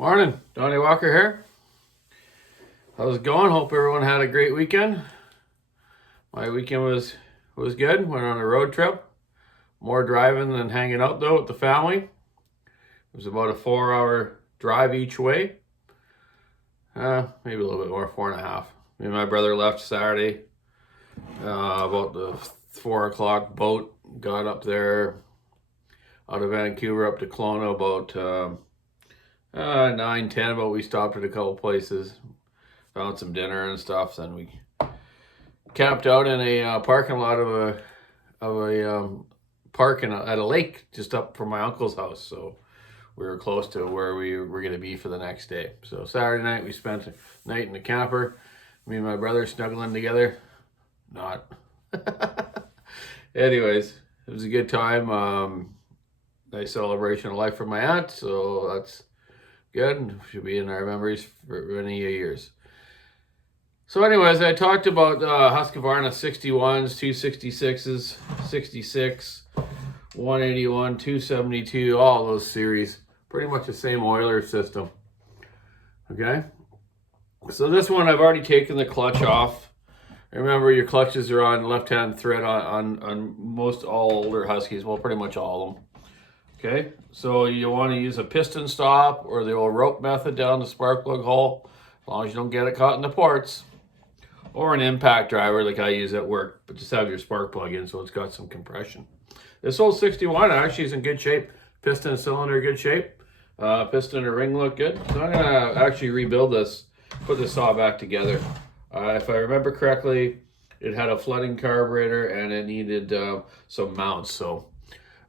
Morning, Donny Walker here. How's it going? Hope everyone had a great weekend. My weekend was good. Went on a road trip. More driving than hanging out though with the family. It was about a 4-hour drive each way. Maybe a little bit more, 4.5. Me and my brother left Saturday about the 4 o'clock boat. Got up there out of Vancouver up to Kelowna about 9:10. But we stopped at a couple places, found some dinner and stuff. Then we camped out in a parking lot of a park at a lake just up from my uncle's house. So we were close to where we were going to be for the next day. So Saturday night we spent a night in the camper. Me and my brother snuggling together. Not. Anyways, it was a good time. Nice celebration of life for my aunt. So that's good. Should be in our memories for many years. So anyways, I talked about Husqvarna 61s, 266s, 66, 181, 272, all those series. Pretty much the same oiler system. Okay? So this one, I've already taken the clutch off. Remember, your clutches are on left-hand thread on most all older Huskies. Well, pretty much all of them. Okay? So you want to use a piston stop or the old rope method down the spark plug hole, as long as you don't get it caught in the ports. Or an impact driver like I use at work, but just have your spark plug in so it's got some compression. This old 61 actually is in good shape. Piston and cylinder good shape. Piston and ring look good. So I'm gonna actually rebuild this, put this saw back together. If I remember correctly, it had a flooding carburetor and it needed some mounts. So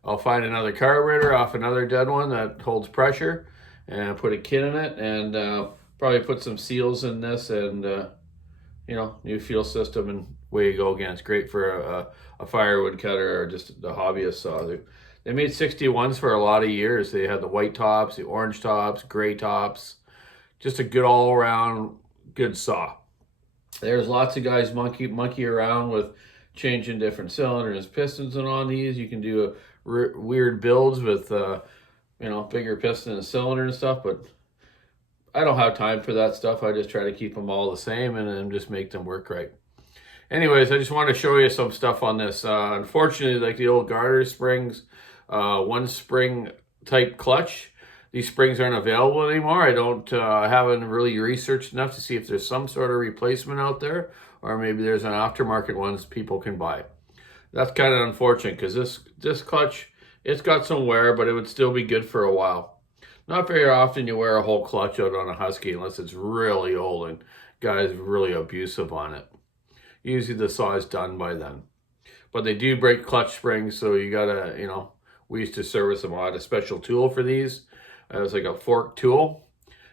I'll find another carburetor off another dead one that holds pressure and put a kit in it, and probably put some seals in this and new fuel system, and way you go again. It's great for a firewood cutter or just a hobbyist saw. They made 61s for a lot of years. They had the white tops, the orange tops, gray tops. Just a good all-around good saw. There's lots of guys monkey around with changing different cylinders, pistons, and on these. You can do weird builds with bigger piston and cylinder and stuff, but I don't have time for that stuff. I just try to keep them all the same and then just make them work right. Anyways, I just want to show you some stuff on this. Unfortunately, like the old garter springs, one spring type clutch, these springs aren't available anymore. I haven't really researched enough to see if there's some sort of replacement out there, or maybe there's an aftermarket ones people can buy. That's kind of unfortunate because this clutch, it's got some wear, but it would still be good for a while. Not very often you wear a whole clutch out on a Husky unless it's really old and guys really abusive on it. Usually the saw is done by then. But they do break clutch springs, so you gotta, we used to service them. I had a special tool for these. It was like a fork tool.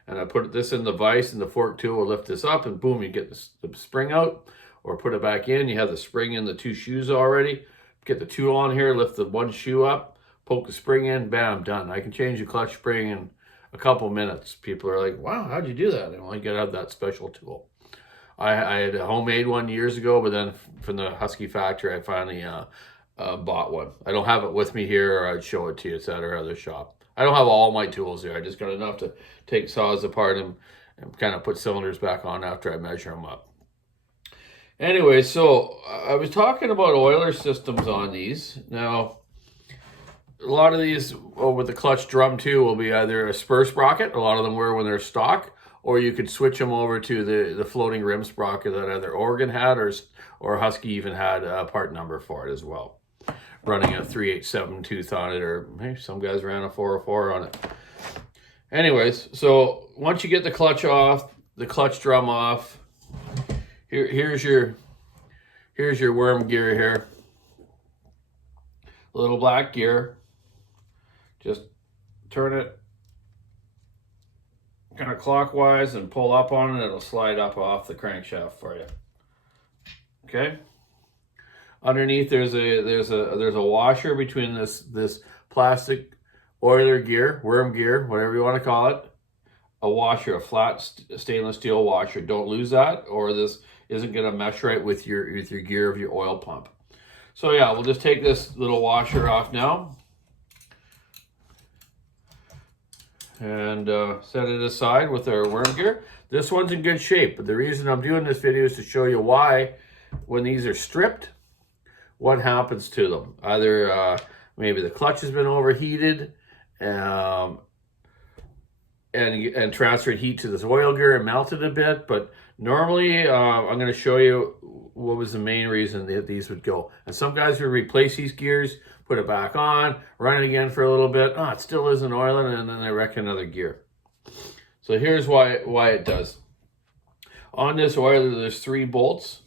And I put this in the vise, and the fork tool will lift this up, and boom, you get the spring out. Or put it back in. You have the spring in the two shoes already. Get the tool on here, lift the one shoe up, poke the spring in, bam, done. I can change the clutch spring in a couple minutes. People are like, wow, how'd you do that? And I gotta have that special tool. I had a homemade one years ago, but then from the Husky factory, I finally bought one. I don't have it with me here, or I'd show it to you. It's at our other shop. I don't have all my tools there. I just got enough to take saws apart and kind of put cylinders back on after I measure them up. Anyway, so I was talking about oiler systems on these. Now, a lot of these with the clutch drum too will be either a spur sprocket. A lot of them were when they're stock, or you could switch them over to the floating rim sprocket that either Oregon had or Husky even had a part number for it as well. Running a 387 tooth on it, or hey, some guys ran a 404 on it. Anyways, so once you get the clutch off, the clutch drum off, here's your worm gear here. Little black gear. Just turn it kind of clockwise and pull up on it. It'll slide up off the crankshaft for you. Okay. Underneath there's a washer between this plastic oiler gear, worm gear, whatever you want to call it. A washer, a flat stainless steel washer. Don't lose that, or this isn't going to mesh right with your gear of your oil pump. So yeah, we'll just take this little washer off now. and set it aside with our worm gear. This one's in good shape, but the reason I'm doing this video is to show you why, when these are stripped, what happens to them. Either maybe the clutch has been overheated and transferred heat to this oil gear and melted a bit, but normally I'm going to show you what was the main reason that these would go. And some guys would replace these gears, put it back on, run it again for a little bit. Oh, it still isn't oiling, and then they wreck another gear. So here's why it does. On this oiler, there's 3 bolts.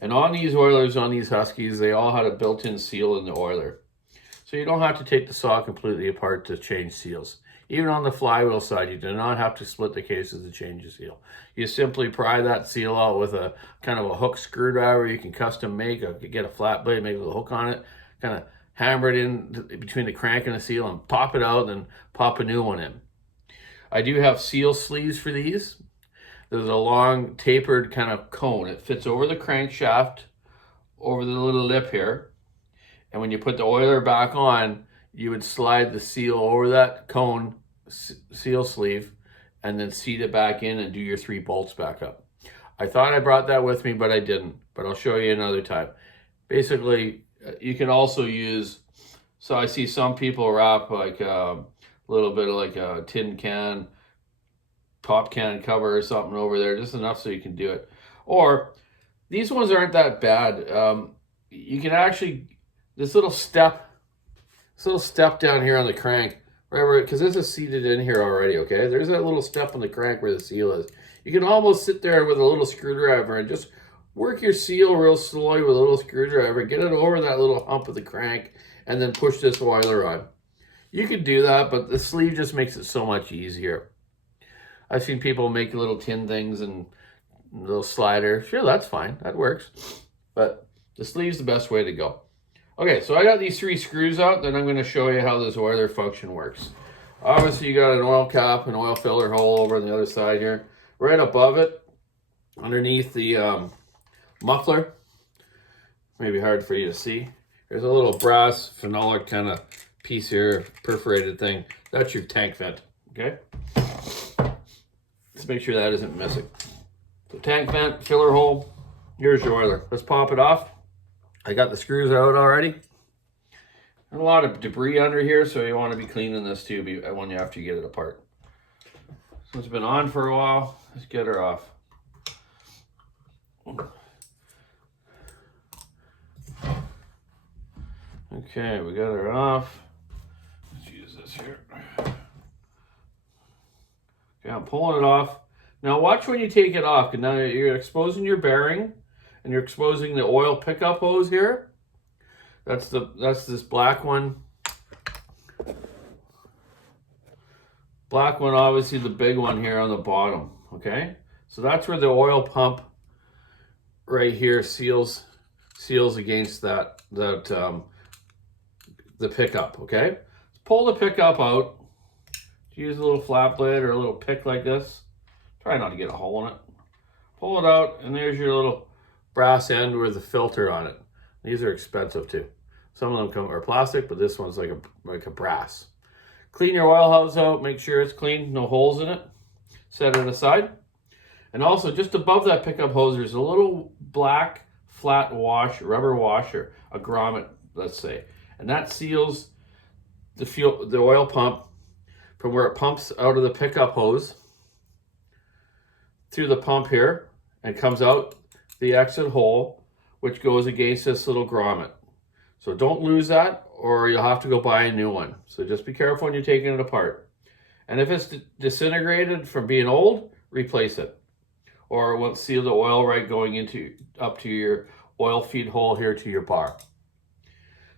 And on these oilers, on these Huskies, they all had a built-in seal in the oiler. So you don't have to take the saw completely apart to change seals. Even on the flywheel side, you do not have to split the cases to change the seal. You simply pry that seal out with a kind of a hook screwdriver you can custom make. You get a flat blade, make a little hook on it, kind of hammer it in between the crank and the seal and pop it out, and pop a new one in. I do have seal sleeves for these. There's a long tapered kind of cone. It fits over the crankshaft, over the little lip here. And when you put the oiler back on, you would slide the seal over that cone seal sleeve and then seat it back in and do your 3 bolts back up. I thought I brought that with me, but I didn't. But I'll show you another time. Basically, you can also use, so I see some people wrap like a little bit of like a tin can, pop can cover or something over there, just enough so you can do it. Or these ones aren't that bad. You can actually, this little step down here on the crank, right, because this is seated in here already, okay? There's that little step on the crank where the seal is. You can almost sit there with a little screwdriver and just work your seal real slowly with a little screwdriver, get it over that little hump of the crank, and then push this oiler on. You can do that, but the sleeve just makes it so much easier. I've seen people make little tin things and little slider. Sure, that's fine. That works. But the sleeve's the best way to go. Okay, so I got these 3 screws out. Then I'm going to show you how this oiler function works. Obviously, you got an oil cap, an oil filler hole over on the other side here. Right above it, underneath the muffler, maybe hard for you to see, there's a little brass phenolic kind of piece here, perforated thing. That's your tank vent, okay? Let's make sure that isn't missing. So tank vent, filler hole, here's your oiler. Let's pop it off. I got the screws out already. And a lot of debris under here, so you want to be cleaning this too when you after you get it apart. So it's been on for a while. Let's get her off. Okay, we got her off. Let's use this here. Okay, I'm pulling it off. Now watch when you take it off, because now you're exposing your bearing and you're exposing the oil pickup hose here. That's this black one. Black one, obviously the big one here on the bottom, okay? So that's where the oil pump right here seals against the pickup, okay? Let's pull the pickup out. Use a little flat blade or a little pick like this. Try not to get a hole in it. Pull it out, and there's your little brass end with the filter on it. These are expensive too. Some of them are plastic, but this one's like a brass. Clean your oil hose out, make sure it's clean, no holes in it. Set it aside. And also just above that pickup hose, there's a little black flat rubber washer, a grommet, let's say. And that seals the oil pump from where it pumps out of the pickup hose through the pump here and comes out the exit hole, which goes against this little grommet. So don't lose that, or you'll have to go buy a new one. So just be careful when you're taking it apart. And if it's disintegrated from being old, replace it. Or it won't seal the oil right going up to your oil feed hole here to your bar.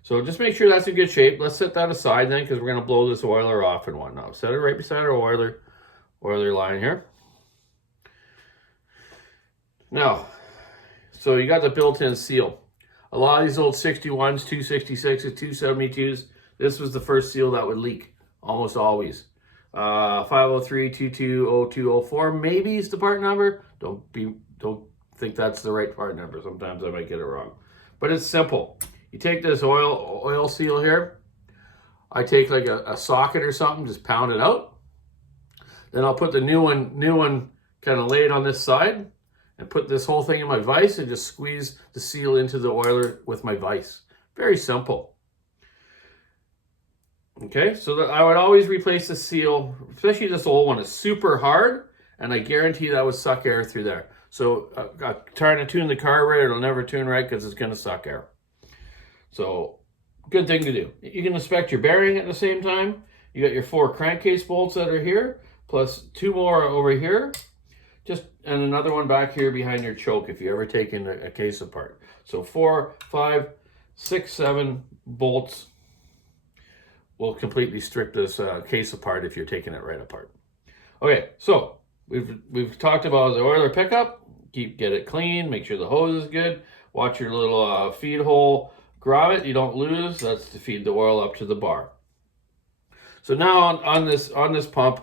So just make sure that's in good shape. Let's set that aside then, because we're going to blow this oiler off and whatnot. Set it right beside our oiler line here. Now, so you got the built-in seal. A lot of these old 61s, 266s, 272s, this was the first seal that would leak, almost always. 503-220204, maybe is the part number. Don't think that's the right part number. Sometimes I might get it wrong. But it's simple. You take this oil seal here. I take like a socket or something, just pound it out. Then I'll put the new one kind of lay it on this side and put this whole thing in my vise and just squeeze the seal into the oiler with my vise. Very simple. Okay, so I would always replace the seal, especially this old one. It's super hard, and I guarantee that would suck air through there. So trying to tune the car right, it'll never tune right because it's going to suck air. So good thing to do. You can inspect your bearing at the same time. You got your 4 crankcase bolts that are here, plus 2 more over here, and another one back here behind your choke if you ever taken a case apart. So 4, 5, 6, 7 bolts will completely strip this case apart if you're taking it right apart. Okay, so we've talked about the oiler pickup. Get it clean, make sure the hose is good, watch your little feed hole grommet you don't lose. That's to feed the oil up to the bar. So now on this pump,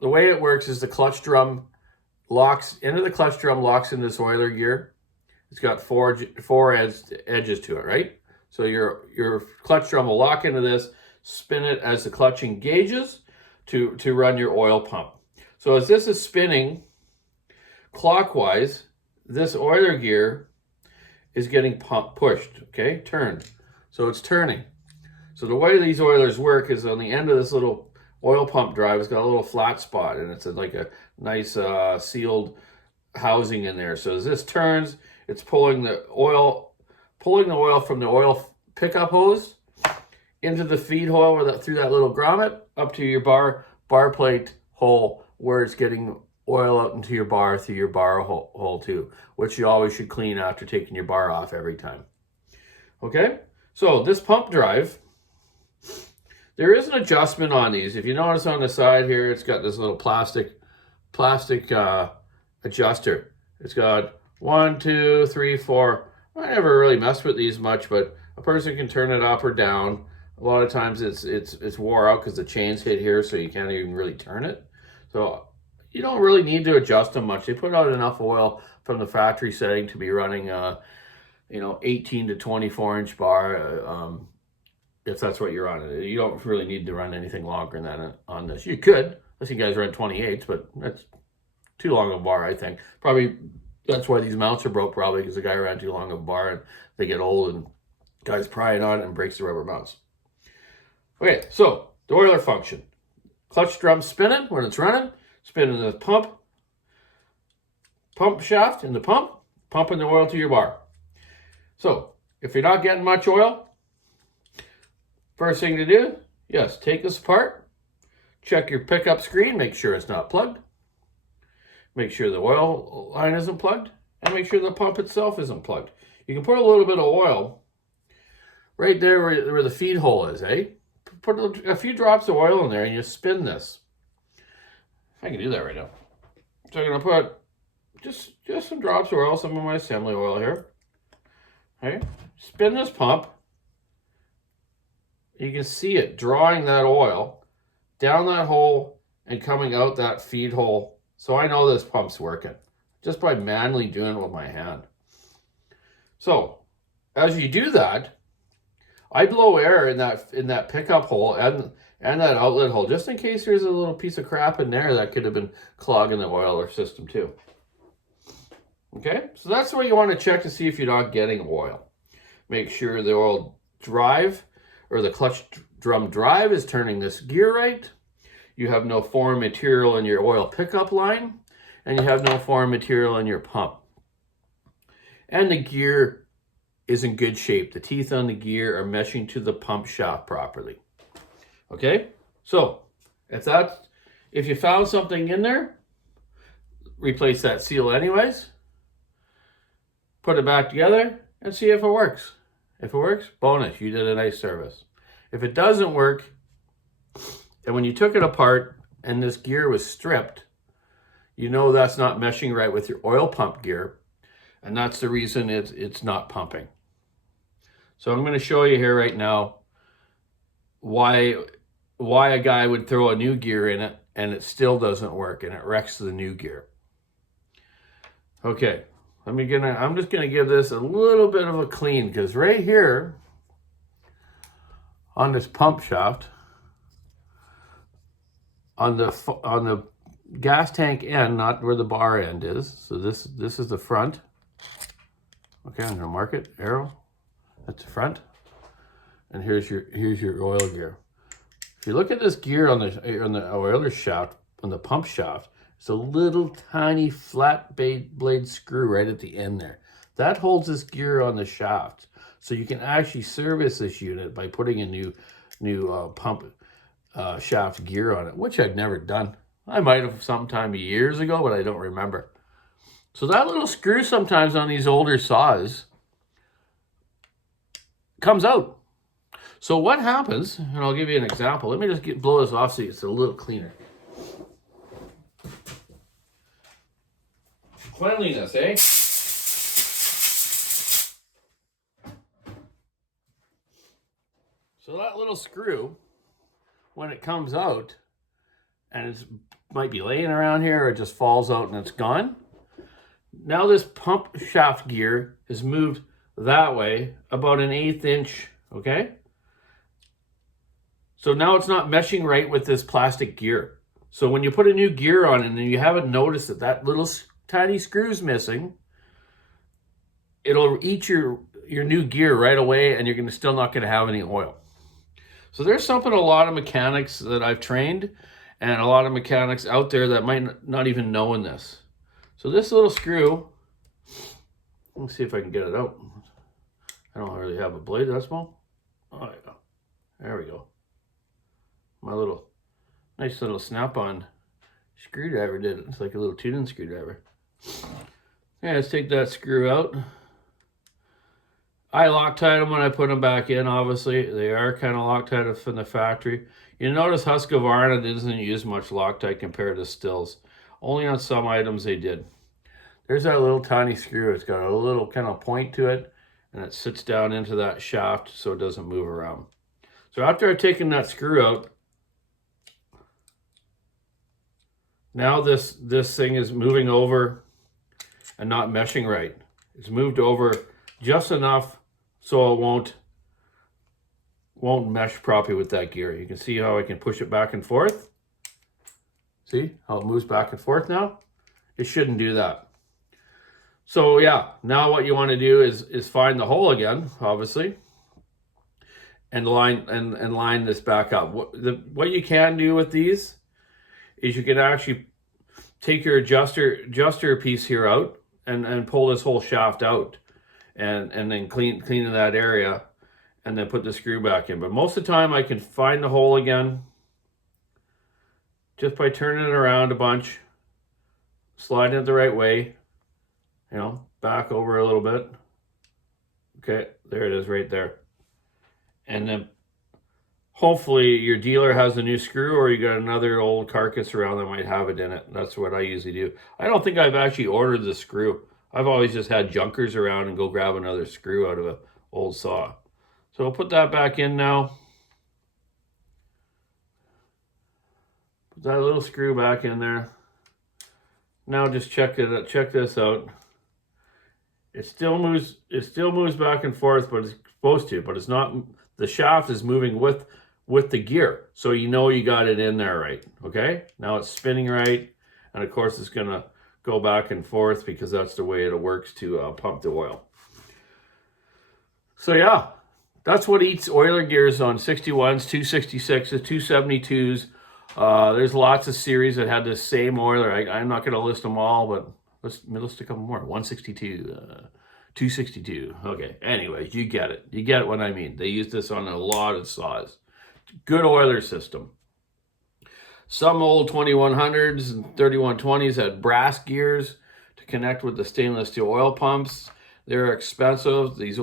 the way it works is the clutch drum locks into this oiler gear. It's got four edges to it, right? So your clutch drum will lock into this, spin it as the clutch engages to run your oil pump. So as this is spinning clockwise, this oiler gear is getting pushed, okay, turned. So it's turning. So the way these oilers work is on the end of this little oil pump drive, it's got a little flat spot, and it's like a nice sealed housing in there. So as this turns, it's pulling the oil from the oil pickup hose into the feed hole through that little grommet up to your bar plate hole, where it's getting oil out into your bar through your bar hole too, which you always should clean after taking your bar off every time. Okay, so this pump drive, there is an adjustment on these. If you notice on the side here, it's got this little plastic adjuster. It's got 1, 2, 3, 4. I never really messed with these much, but a person can turn it up or down. A lot of times it's wore out because the chains hit here, so you can't even really turn it. So you don't really need to adjust them much. They put out enough oil from the factory setting to be running 18 to 24 inch bar, if that's what you're on. You don't really need to run anything longer than that on this. You could, unless you guys run 28s, but that's too long of a bar, I think. Probably that's why these mounts are broke, probably because the guy ran too long of a bar and they get old and guys prying on it and breaks the rubber mounts. Okay, so the oiler function. Clutch drum spinning when it's running, spinning the pump shaft in the pump, pumping the oil to your bar. So if you're not getting much oil, first thing to do, yes, take this apart, check your pickup screen, make sure it's not plugged, make sure the oil line isn't plugged, and make sure the pump itself isn't plugged. You can put a little bit of oil right there where the feed hole is, eh? Put a few drops of oil in there and you spin this. I can do that right now. So I'm going to put just some drops of oil, some of my assembly oil here. Okay, spin this pump. You can see it drawing that oil down that hole and coming out that feed hole. So I know this pump's working just by manually doing it with my hand. So as you do that, I blow air in that pickup hole and that outlet hole, just in case there's a little piece of crap in there that could have been clogging the oiler system too. Okay, so that's where you want to check to see if you're not getting oil. Make sure the oil drive or the clutch drum drive is turning this gear right. You have no foreign material in your oil pickup line, and you have no foreign material in your pump. And the gear is in good shape. The teeth on the gear are meshing to the pump shaft properly. Okay, so if you found something in there, replace that seal anyways. Put it back together and see if it works. If it works, bonus, you did a nice service. If it doesn't work, and when you took it apart and this gear was stripped, you know that's not meshing right with your oil pump gear, and that's the reason it's not pumping. So I'm going to show you here right now why a guy would throw a new gear in it and it still doesn't work and it wrecks the new gear. Okay, I'm just gonna give this a little bit of a clean, because right here on this pump shaft, on the gas tank end, not where the bar end is. So this is the front. Okay, I'm gonna mark it, arrow. That's the front. And here's your oil gear. If you look at this gear on the oiler shaft, on the pump shaft, it's a little tiny flat blade screw right at the end there. That holds this gear on the shaft. So you can actually service this unit by putting a new pump shaft gear on it, which I'd never done. I might have sometime years ago, but I don't remember. So that little screw sometimes on these older saws comes out. So what happens, and I'll give you an example. Let me just blow this off so it's a little cleaner. Cleanliness, eh? So that little screw, when it comes out, and it might be laying around here or it just falls out and it's gone. Now this pump shaft gear is moved that way about 1/8 inch, okay? So now it's not meshing right with this plastic gear. So when you put a new gear on and you haven't noticed that little tiny screw's missing, it'll eat your new gear right away and you're still not gonna have any oil. So there's something a lot of mechanics that I've trained and a lot of mechanics out there that might not even know in this. So this little screw, let's see if I can get it out. I don't really have a blade that small. Oh yeah, there we go. My little, nice little snap-on screwdriver did it. It's like a little tuning screwdriver. Yeah, let's take that screw out. I Loctite them when I put them back in, obviously. They are kind of Loctite from the factory. You notice Husqvarna doesn't use much Loctite compared to Stills. Only on some items they did. There's that little tiny screw. It's got a little kind of point to it, and it sits down into that shaft so it doesn't move around. So after I've taken that screw out, now this thing is moving over and not meshing right. It's moved over just enough so it won't mesh properly with that gear. You can see how I can push it back and forth. See how it moves back and forth now? It shouldn't do that. So yeah, now what you want to do is find the hole again, obviously, and line this back up. What you can do with these is you can actually take your adjuster piece here out and pull this whole shaft out and then clean that area and then put the screw back in. But most of the time I can find the hole again just by turning it around a bunch, sliding it the right way, you know, back over a little bit. Okay, there it is right there. And then hopefully your dealer has a new screw or you got another old carcass around that might have it in it. That's what I usually do. I don't think I've actually ordered the screw. I've always just had junkers around and go grab another screw out of an old saw. So I'll put that back in now. Put that little screw back in there. Now just check this out. It still moves back and forth, but it's supposed to, but it's not. The shaft is moving with the gear, so you know you got it in there right. Okay, now it's spinning right, and of course it's gonna go back and forth because that's the way it works to pump the oil. So yeah, that's what eats oiler gears on 61s, 266s, 272s. There's lots of series that had the same oiler. I'm not gonna list them all, but let's list a couple more. 162, 262. Okay, anyways, you get it. You get what I mean. They use this on a lot of saws. Good oiler system. Some old 2100s and 3120s had brass gears to connect with the stainless steel oil pumps. They're expensive. These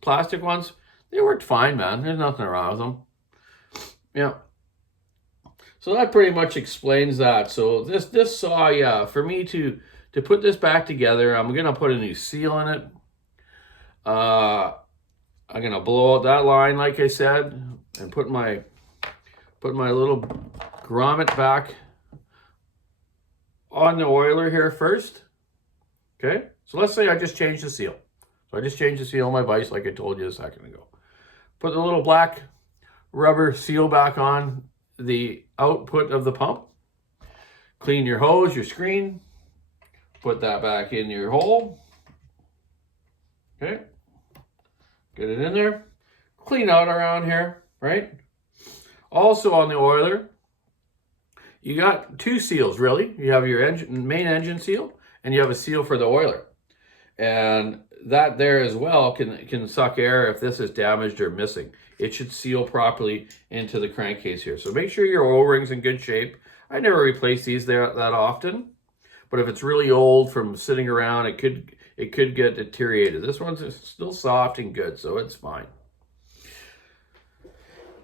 plastic ones, they worked fine, man. There's nothing wrong with them. Yeah. So that pretty much explains that. So this saw, yeah, for me to put this back together, I'm gonna put a new seal in it. I'm gonna blow out that line, like I said, and put my little grommet back on the oiler here first. Okay, so let's say I just changed the seal. So I just changed the seal on my vise like I told you a second ago. Put the little black rubber seal back on the output of the pump. Clean your hose, your screen. Put that back in your hole. Okay. Get it in there. Clean out around here, right? Also on the oiler, you got two seals, really. You have your main engine seal, and you have a seal for the oiler. And that there as well can suck air if this is damaged or missing. It should seal properly into the crankcase here. So make sure your O-ring's in good shape. I never replace these that often, but if it's really old from sitting around, it could get deteriorated. This one's still soft and good, so it's fine.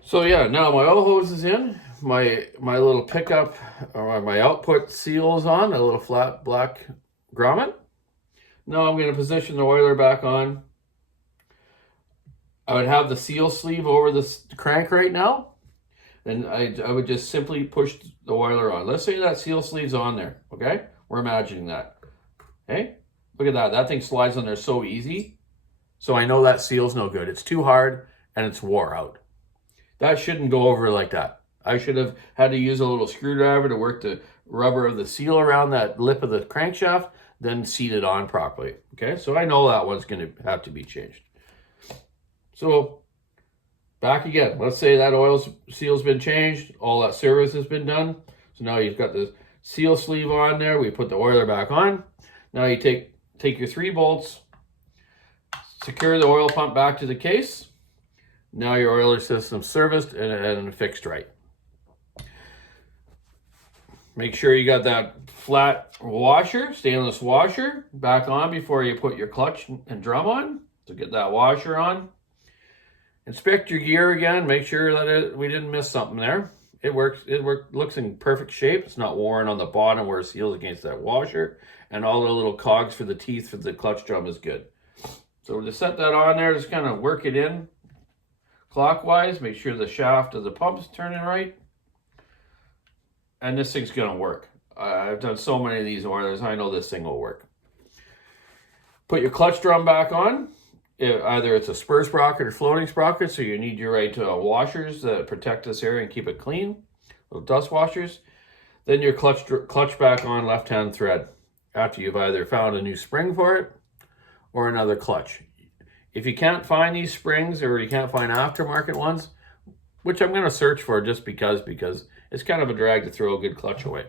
So yeah, now my oil hose is in, my little pickup, or my output seal is on, a little flat black grommet. Now I'm going to position the oiler back on. I would have the seal sleeve over the crank right now, and I would just simply push the oiler on. Let's say that seal sleeve's on there, okay? We're imagining that, okay? Look at that, that thing slides on there so easy. So I know that seal's no good. It's too hard and it's wore out. That shouldn't go over like that. I should have had to use a little screwdriver to work the rubber of the seal around that lip of the crankshaft, then seat it on properly. Okay, so I know that one's going to have to be changed. So back again. Let's say that oil seal's been changed. All that service has been done. So now you've got the seal sleeve on there. We put the oiler back on. Now you take your 3 bolts, secure the oil pump back to the case. Now your oiler system's serviced and fixed right. Make sure you got that flat washer, stainless washer, back on before you put your clutch and drum on. So get that washer on. Inspect your gear again. Make sure that we didn't miss something there. It works. Looks in perfect shape. It's not worn on the bottom where it seals against that washer. And all the little cogs for the teeth for the clutch drum is good. So to set that on there, just kind of work it in clockwise. Make sure the shaft of the pump is turning right. And this thing's going to work. I've done so many of these oilers. I know this thing will work. Put your clutch drum back on. Either it's a spur sprocket or floating sprocket, so you need your right washers that protect this area and keep it clean. Little dust washers. Then your clutch back on left-hand thread after you've either found a new spring for it or another clutch. If you can't find these springs or you can't find aftermarket ones, which I'm going to search for just because it's kind of a drag to throw a good clutch away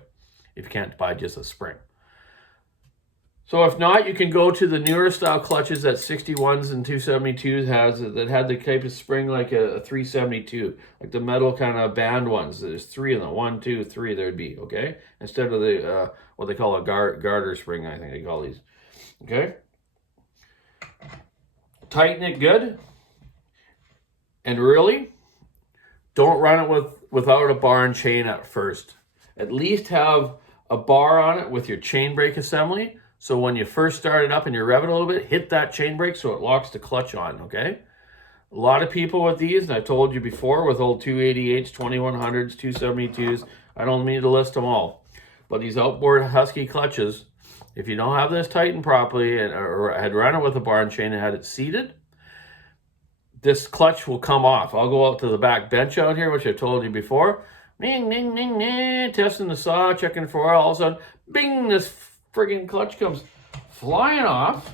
if you can't buy just a spring. So if not, you can go to the newer style clutches that 61s and 272s has that had the type of spring like a 372, like the metal kind of band ones. There's 3 of them, 1, 2, 3 there'd be, okay? Instead of the what they call a garter spring, I think they call these, okay? Tighten it good, and really, don't run it without a bar and chain at first. At least have a bar on it with your chain brake assembly. So when you first start it up and you rev it a little bit, hit that chain brake so it locks the clutch on, okay? A lot of people with these, and I told you before, with old 288s, 2100s, 272s, I don't mean to list them all, but these outboard Husky clutches, if you don't have this tightened properly or had run it with a bar and chain and had it seated, this clutch will come off. I'll go out to the back bench out here, which I told you before. Ding, ding, ding, ding, testing the saw, checking for oil. All of a sudden, bing, this friggin' clutch comes flying off.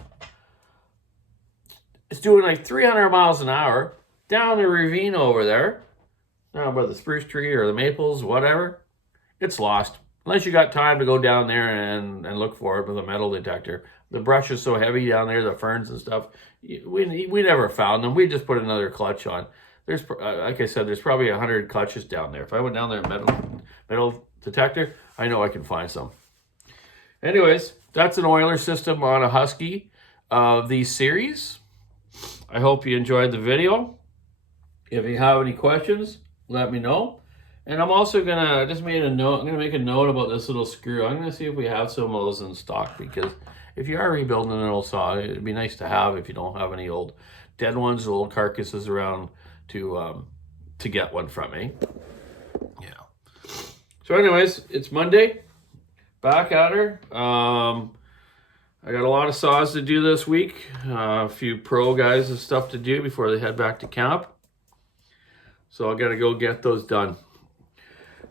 It's doing like 300 miles an hour down the ravine over there, down by the spruce tree or the maples, whatever. It's lost. Unless you got time to go down there and look for it with a metal detector. The brush is so heavy down there, the ferns and stuff. We never found them. We just put another clutch on. There's, like I said, there's probably 100 clutches down there. If I went down there metal detector, I know I can find some. Anyways, that's an oiler system on a Husky of these series. I hope you enjoyed the video. If you have any questions, let me know. And I'm also gonna make a note about this little screw. I'm gonna see if we have some of those in stock, because if you are rebuilding an old saw, it'd be nice to have if you don't have any old dead ones, old carcasses around to get one from me. Yeah. So anyways, it's Monday. Back at her. I got a lot of saws to do this week. A few pro guys and stuff to do before they head back to camp. So I got to go get those done.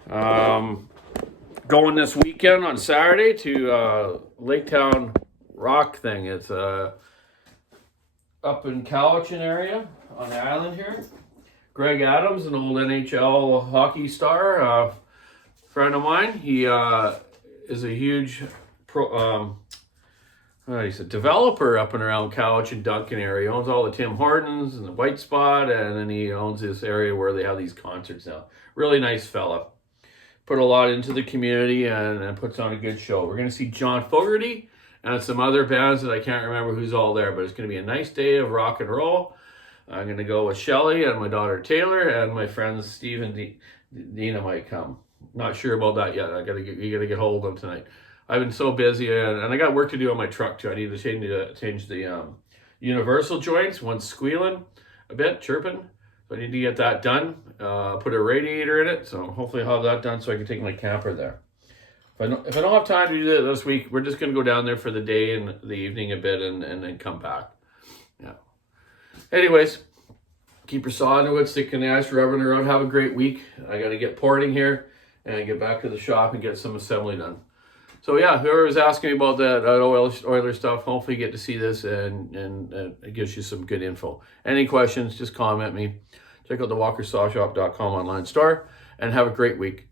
Going this weekend on Saturday to Lake Town Rock thing. It's up in Cowichan area on the island here. Greg Adams, an old NHL hockey star, friend of mine. He is a huge he's a developer up and around Cowichan and Duncan area. He owns all the Tim Hortons and the White Spot, and then he owns this area where they have these concerts now. Really nice fella. Put a lot into the community and puts on a good show. We're going to see John Fogerty and some other bands that I can't remember who's all there, but it's going to be a nice day of rock and roll. I'm going to go with Shelly and my daughter Taylor, and my friends Steve and Dina might come. Not sure about that yet. You got to get hold of them tonight. I've been so busy, and I got work to do on my truck too. I need to change the universal joints. One's squealing a bit, chirping. So I need to get that done. Put a radiator in it, so hopefully I'll have that done so I can take my camper there. If I don't have time to do that this week, we're just going to go down there for the day and the evening a bit, and then come back. Yeah. Anyways, keep your saw in the wood, stick in the ice, rubbing around. Have a great week. I got to get porting here and get back to the shop and get some assembly done. So yeah, whoever was asking me about that oiler stuff, hopefully you get to see this and it gives you some good info. Any questions, just comment me. Check out the walkersawshop.com online store and have a great week.